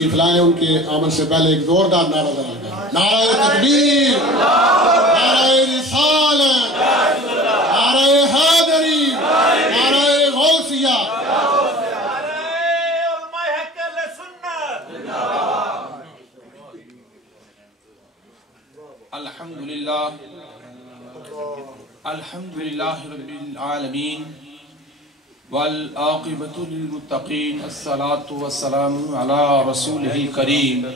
فلائیں ان کے آمد سے پہلے ایک زوردار نعرہ لگائے گا. نعرہ تکبیر، نعرہ رسالت، نعرہ حیدری، نعرہ غوثیہ. الحمدللہ رب العالمین والعاقبۃ للمتقین الصلاة والسلام علی رسولہ الکریم.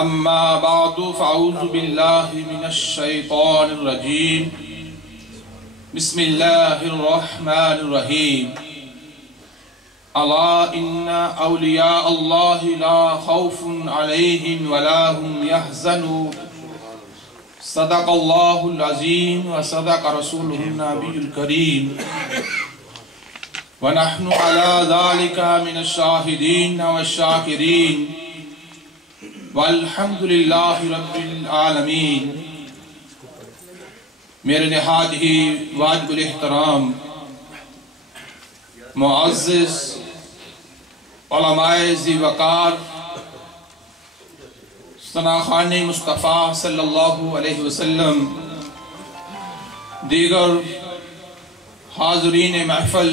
اما بعد فاعوذ باللہ من الشیطان الرجیم. بسم اللہ الرحمن الرحیم. الا ان اولیاء اللہ لا خوف علیہم ولا هم يحزنون. صدق اللہ العظیم وصدق رسولہ النبی الکریم. ونحن على ذلك من الشاہدین والشاکرین والحمد للہ رب العالمین. میرے نہایت ہی واجب الاحترام معزز علماء ذی وقار ثناخوان مصطفیٰ صلی اللہ علیہ وسلم، دیگر حاضرین محفل،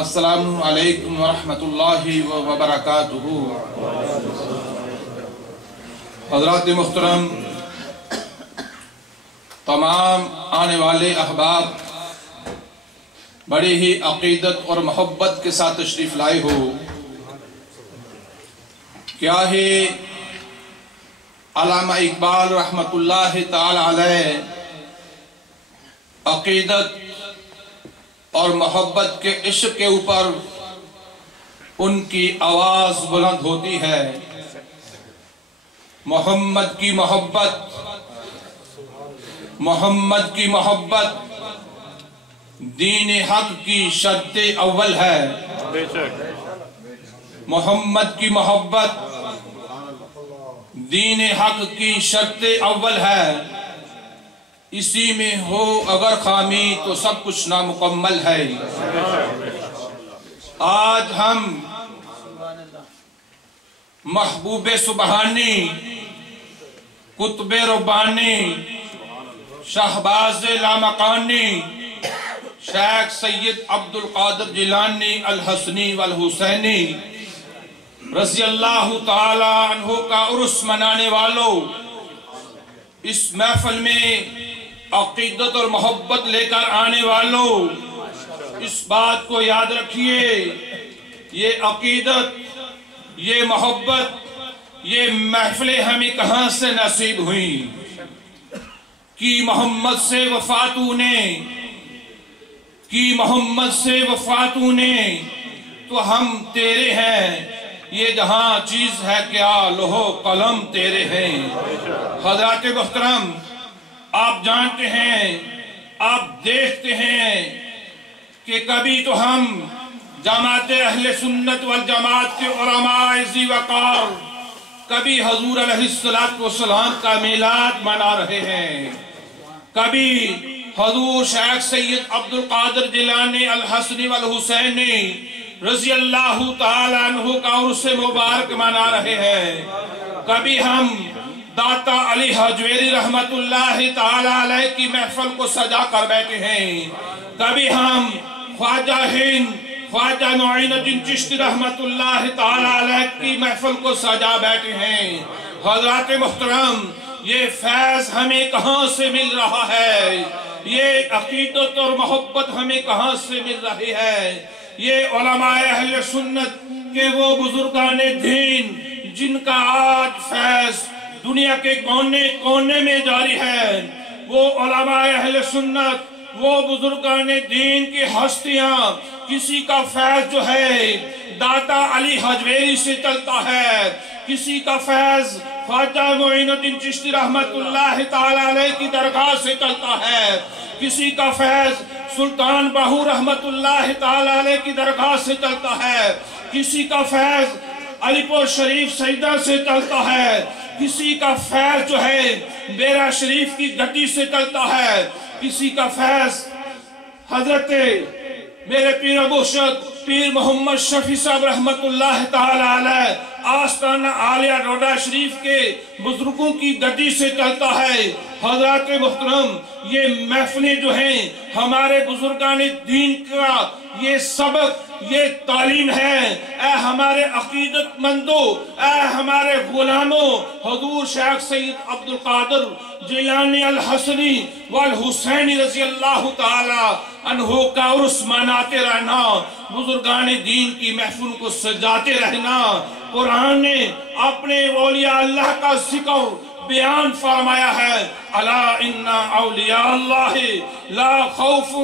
السلام علیکم ورحمۃ اللہ وبرکاتہ. حضرات محترم، تمام آنے والے احباب بڑی ہی عقیدت اور محبت کے ساتھ تشریف لائے ہو. کیا ہے علامہ اقبال رحمۃ اللہ تعالی علیہ عقیدت اور محبت کے عشق کے اوپر ان کی آواز بلند ہوتی ہے. محمد کی محبت، محمد کی محبت دین حق کی شرط اول ہے. محمد کی محبت دین حق کی شرط اول ہے. اسی میں ہو اگر خامی تو سب کچھ نامکمل ہے. آج ہم محبوب سبحانی، قطب ربانی، شہباز لامکانی، شیخ سید عبد القادر جیلانی الحسنی والحسینی رضی اللہ تعالی عنہ کا عرس منانے والوں، اس محفل میں عقیدت اور محبت لے کر آنے والوں، اس بات کو یاد رکھیے، یہ عقیدت، یہ محبت، یہ محفلیں ہمیں کہاں سے نصیب ہوئیں؟ کی محمد سے وفاتوں نے، کی محمد سے وفاتوں نے، تو ہم تیرے ہیں. یہ جہاں چیز ہے کیا لوح قلم تیرے ہیں. حضرات محترم، آپ جانتے ہیں، آپ دیکھتے ہیں کہ کبھی تو ہم جماعت اہل سنت والجماعت کے علماء ذی وقار کبھی حضور علیہ السلام کا میلاد منا رہے ہیں، کبھی حضور شیخ سید عبد القادر جیلانی الحسنی والحسینی رضی اللہ تعالی عنہ کا عرس مبارک منا رہے ہیں، کبھی ہم داتا علی حجویری رحمت اللہ تعالی علیہ کی محفل کو سجا کر بیٹھے ہیں، کبھی ہم خواجہ ہند خواجہ معین الدین چشتی رحمت اللہ تعالی علیہ کی محفل کو سجا بیٹھے ہیں. حضرات محترم، یہ فیض ہمیں کہاں سے مل رہا ہے؟ یہ عقیدت اور محبت ہمیں کہاں سے مل رہی ہے؟ یہ علماء اہل سنت کے وہ بزرگان دین جن کا آج فیض دنیا کے کونے کونے میں جاری ہے، وہ علماء اہل سنت، وہ بزرگان دین کی ہستیاں، کسی کا فیض جو ہے داتا علی حجویری سے چلتا ہے، کسی کا فیض خواجہ معین الدین چشتی رحمت اللہ تعالی علیہ کی درگاہ سے چلتا ہے، کسی کا فیض سلطان باہو رحمت اللہ تعالی علیہ کی درگاہ سے چلتا ہے، کسی کا فیض علی پور شریف سیدہ سے چلتا ہے، کسی کا فیض جو ہے بیرا شریف کی گھٹی سے چلتا ہے، کسی کا فیض حضرت میرے پیر مرشد پیر محمد شفیع صاحب رحمت اللہ تعالی علیہ آستانہ عالیہ ڈوڈا شریف کے بزرگوں کی گدی سے چلتا ہے۔ حضرات محترم، یہ محفلیں جو ہیں ہمارے بزرگان دین کا یہ سبق، یہ تعلیم ہے۔ اے ہمارے عقیدت مندوں، اے ہمارے غلاموں، حضور شیخ سید عبدالقادر جیلانی الحسنی والحسینی رضی اللہ تعالی عنہ کا عرس مناتے رہنا، بزرگان دین کی محفل کو سجاتے رہنا۔ قرآن نے اپنے اولیاء اللہ کا ذکر بیان فرمایا ہے، الا ان اولیاء اللہ لا خوف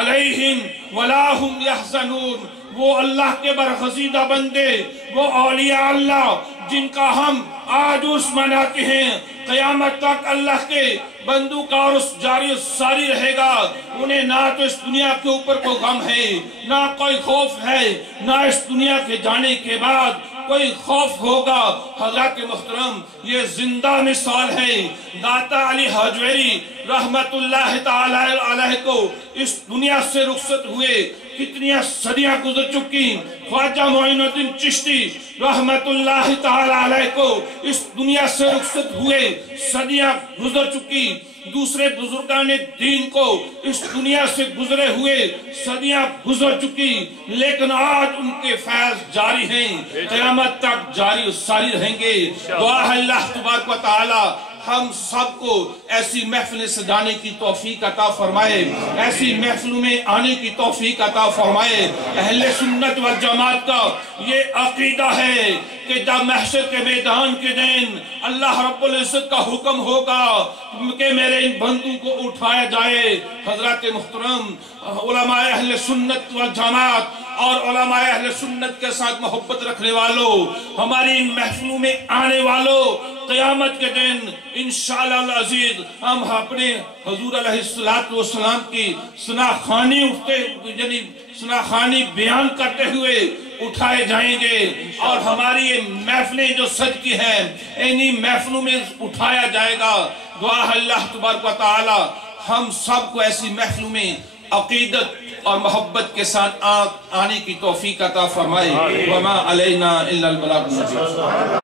علیہم ولا هم یحزنون۔ وہ اللہ کے برگزیدہ بندے، وہ اولیاء اللہ جن کا ہم آج عرس مناتے ہیں، قیامت تک اللہ کے بندوں کا عرس جاری ساری رہے گا۔ انہیں نہ تو اس دنیا کے اوپر کوئی غم ہے، نہ کوئی خوف ہے، نہ اس دنیا کے جانے کے بعد کوئی خوف ہوگا۔ حضرات محترم، یہ زندہ مثال ہے۔ داتا علی حجویری رحمت اللہ تعالی علیہ کو اس دنیا سے رخصت ہوئے کتنی صدیاں گزر چکی۔ خواجہ معین الدین چشتی رحمت اللہ تعالی علیہ کو اس دنیا سے رخصت ہوئے صدیاں گزر چکی۔ دوسرے بزرگان دین کو اس دنیا سے گزرے ہوئے صدیاں گزر چکی، لیکن آج ان کے فیض جاری ہیں، قیامت تک جاری ساری رہیں گے۔ دعا ہے اللہ تبارک و تعالی ہم سب کو ایسی محفلیں سجانے کی توفیق عطا فرمائے، ایسی محفلوں میں آنے کی توفیق عطا فرمائے۔ اہل سنت والجماعت کا یہ عقیدہ ہے کہ جب محشر کے میدان کے دن اللہ رب العزت کا حکم ہوگا کہ میرے ان بندوں کو اٹھایا جائے۔ حضرات محترم، علماء اہل سنت والجماعت اور علماء اہل سنت کے ساتھ محبت رکھنے والوں، ہماری ان محفلوں میں آنے والوں، قیامت کے دن انشاءاللہ العزیز ہم اپنے حضور علیہ السلام کی سناخوانی یعنی سناخوانی بیان کرتے ہوئے اٹھائے جائیں گے، اور ہماری یہ محفلیں جو سج کی ہیں انہی محفلوں میں اٹھایا جائے گا۔ دعا ہے اللہ تبارک و تعالی ہم سب کو ایسی محفلوں میں عقیدت اور محبت کے ساتھ آنے کی توفیق عطا فرمائے۔ وما علینا الا البلاغ المبین۔